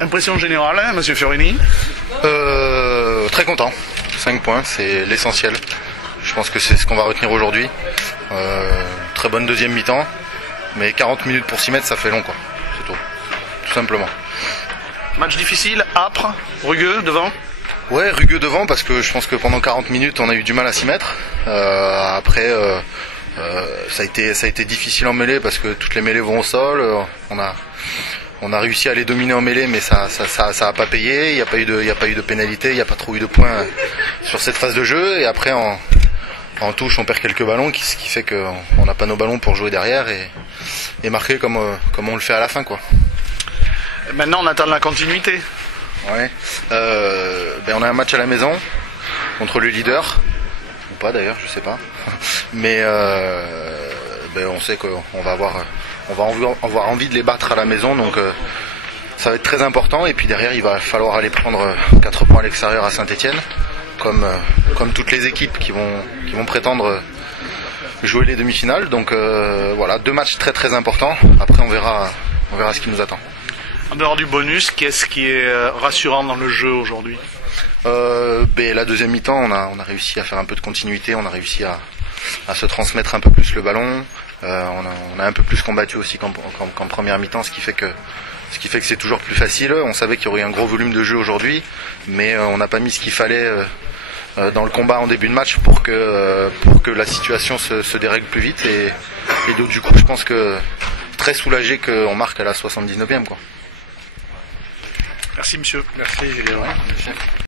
Impression générale, hein, Monsieur Fiorini? Très content. 5 points, c'est l'essentiel. Je pense que c'est ce qu'on va retenir aujourd'hui. Très bonne deuxième mi-temps, mais 40 minutes pour s'y mettre, ça fait long, quoi. C'est tout simplement. Match difficile, âpre, rugueux devant? Ouais, rugueux devant parce que je pense que pendant 40 minutes on a eu du mal à s'y mettre. Après, ça a été difficile en mêlée parce que toutes les mêlées vont au sol. On a réussi à les dominer en mêlée, mais ça a pas payé. Il n'y a pas eu de pénalité, il n'y a pas trop eu de points sur cette phase de jeu. Et après en touche on perd quelques ballons, ce qui fait qu'on n'a pas nos ballons pour jouer derrière et marquer comme on le fait à la fin, quoi. Maintenant on attend la continuité. Ouais. On a un match à la maison contre le leader, ou pas d'ailleurs, je sais pas. Mais on sait qu'on va avoir envie de les battre à la maison, donc ça va être très important. Et puis derrière, il va falloir aller prendre 4 points à l'extérieur à Saint-Etienne, comme toutes les équipes qui vont prétendre jouer les demi-finales. Donc voilà, 2 matchs très très importants. Après, on verra ce qui nous attend. En dehors du bonus, qu'est-ce qui est rassurant dans le jeu aujourd'hui? La deuxième mi-temps, on a réussi à faire un peu de continuité, on a réussi à se transmettre un peu plus le ballon. On a un peu plus combattu aussi qu'en première mi-temps, ce qui fait que c'est toujours plus facile. On savait qu'il y aurait un gros volume de jeu aujourd'hui, mais on n'a pas mis ce qu'il fallait dans le combat en début de match pour que la situation se dérègle plus vite. Et donc du coup, je pense que très soulagé qu'on marque à la 79e, quoi. Merci monsieur. Merci Julien.